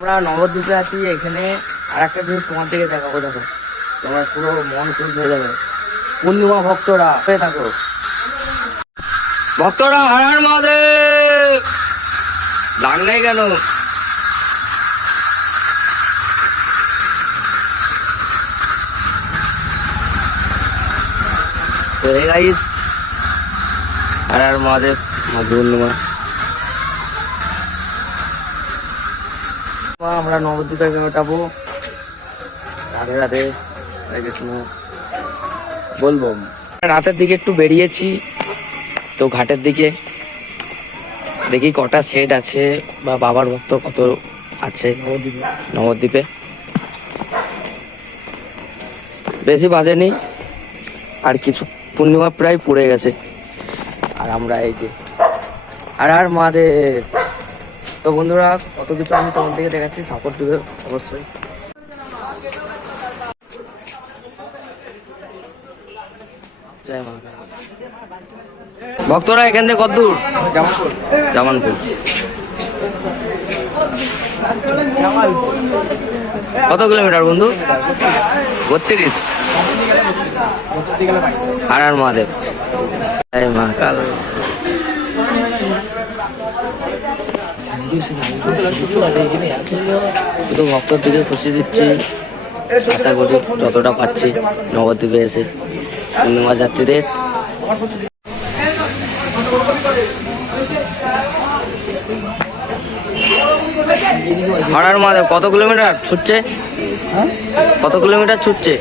আমরা নবদ্বীপে আছি। এখানে আর একটা জিনিস তোমার দিকে দেখাবো, দেখো তোমার পুরো মন খুশ হয়ে যাবে। পূর্ণিমা ভক্তরা হয়ে থাকো, ভক্তরা হর হর মহাদেব। গান নেই কেন? তো হে গাইস, হর হর মহাদেব, পূর্ণিমা। আমরা নবদ্বীপে ওঠাবো। রাধে রাধে, হরে কৃষ্ণ বলবো। রাতের দিকে একটু বেরিয়েছি তো ঘাটের দিকে, দেখি কটা সেট আছে বা বাবার ভক্ত কত আছে নবদ্বীপে। বেশি বাজেনি, আর কিছু পূর্ণিমা প্রায় পুড়ে গেছে। আর আমরা এই যে আর মাদের। তো বন্ধুরা, কত কিছু আমি তোমার দিকে দেখাচ্ছি, সাপোর্ট দিবে অবশ্যই। জয় মা। ভক্তরা এখান থেকে কত দূর? জামালপুর। কত কিলোমিটার বন্ধু? 32। আর মহাদেব, জয় মা কাল। শুধু ভক্তর দিকে খুশি দিচ্ছি, আশা করি যতটা পাচ্ছি নবদ্বীপে এসে পূর্ণিমা যাত্রীদের। হর মহাদেব। কত কিলোমিটার ছুটছে? কত কিলোমিটার ছুটছে?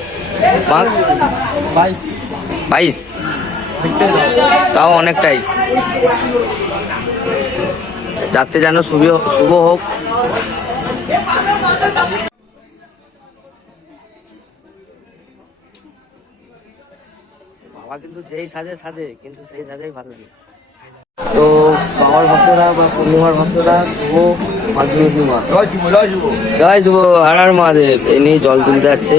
22। তাও অনেকটাই। যাত্রী যেন শুভ হোক। বাবা কিন্তু যেই সাজে সাজে, কিন্তু সেই সাজেই ভালো লাগে। তো বাবার ভক্তরা বা পূর্ণিমার ভক্তরা, শুভ মাঘ পূর্ণিমা। জয় শুভ, হর হর মহাদেব। এ নিয়ে জল তুলতে যাচ্ছে।